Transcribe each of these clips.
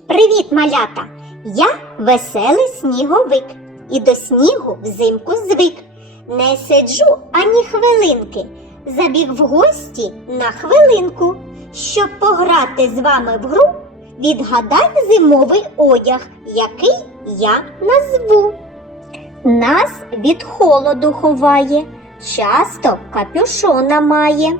Привіт, малята! Я веселий сніговик і до снігу взимку звик. Не сиджу ані хвилинки, забіг в гості на хвилинку. Щоб пограти з вами в гру, відгадай зимовий одяг, який я назву. Нас від холоду ховає, часто капюшона має.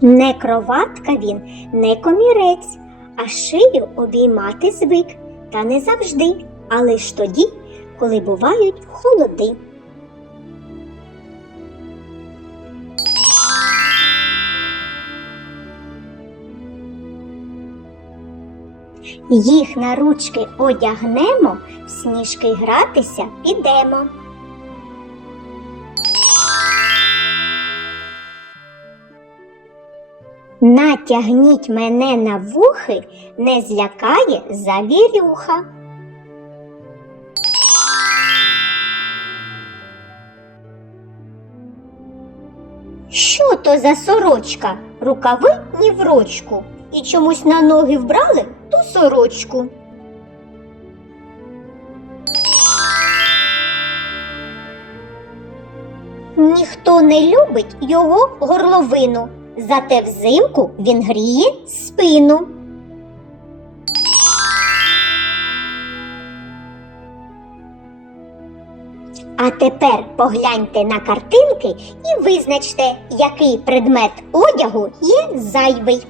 Не кроватка він, не комірець, а шию обіймати звик. Та не завжди, а лиш тоді, коли бувають холоди. Їх на ручки одягнемо, в сніжки гратися підемо. Натягніть мене на вухи, не злякає завірюха. Що то за сорочка? Рукави ні в рочку. І чомусь на ноги вбрали ту сорочку. Ніхто не любить його горловину, зате взимку він гріє спину. А тепер погляньте на картинки і визначте, який предмет одягу є зайвий.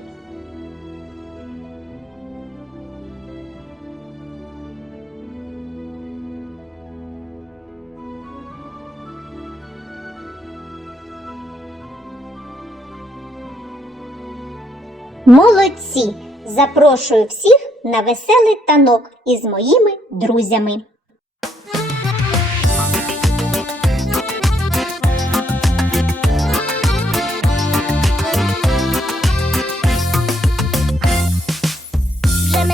Молодці! Запрошую всіх на веселий танок із моїми друзями. Вже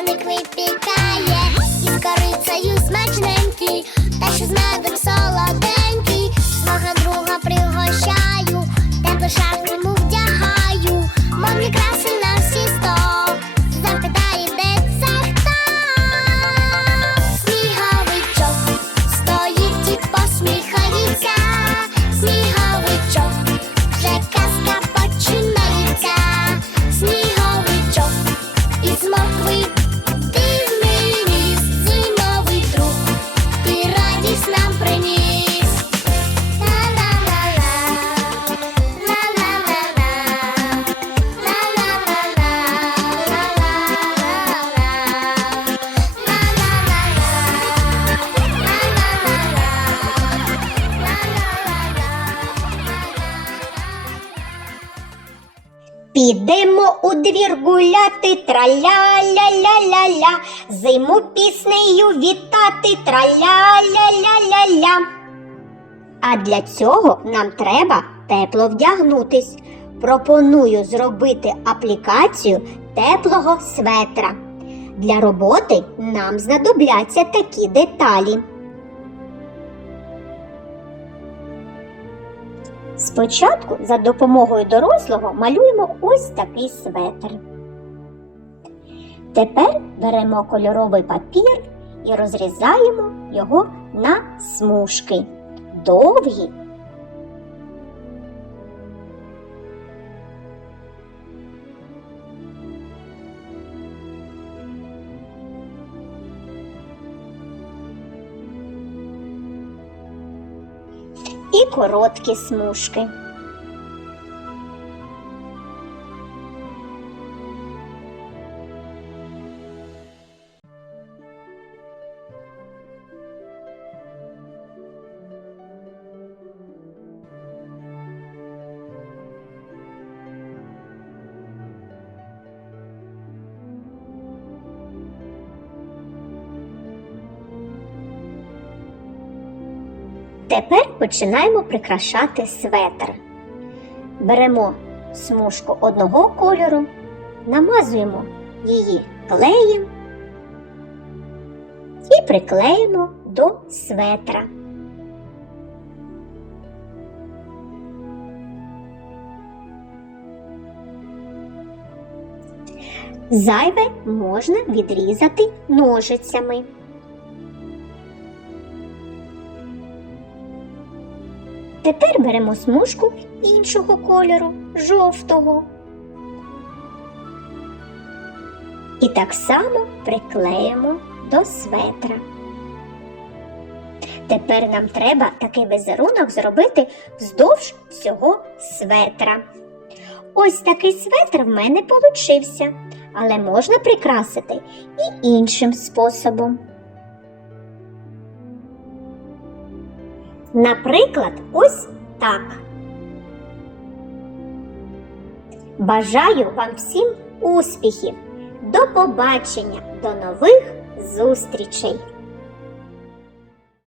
мама пряник випікає, Підемо у двір гуляти, траля-ля-ля-ля-ля, зиму піснею вітати, траля-ля-ля-ля-ля. А для цього нам треба тепло вдягнутись. Пропоную зробити аплікацію теплого светра. Для роботи нам знадобляться такі деталі. Спочатку за допомогою дорослого малюємо ось такий светр. Тепер беремо кольоровий папір і розрізаємо його на смужки. Довгі короткі смужки. Тепер починаємо прикрашати светр. Беремо смужку одного кольору, намазуємо її клеєм і приклеїмо до светра. Зайве можна відрізати ножицями. Тепер беремо смужку іншого кольору, жовтого. І так само приклеїмо до светра. Тепер нам треба такий візерунок зробити вздовж всього светра. Ось такий светр в мене получився, але можна прикрасити і іншим способом. Наприклад, ось так. Бажаю вам всім успіхів! До побачення, до нових зустрічей!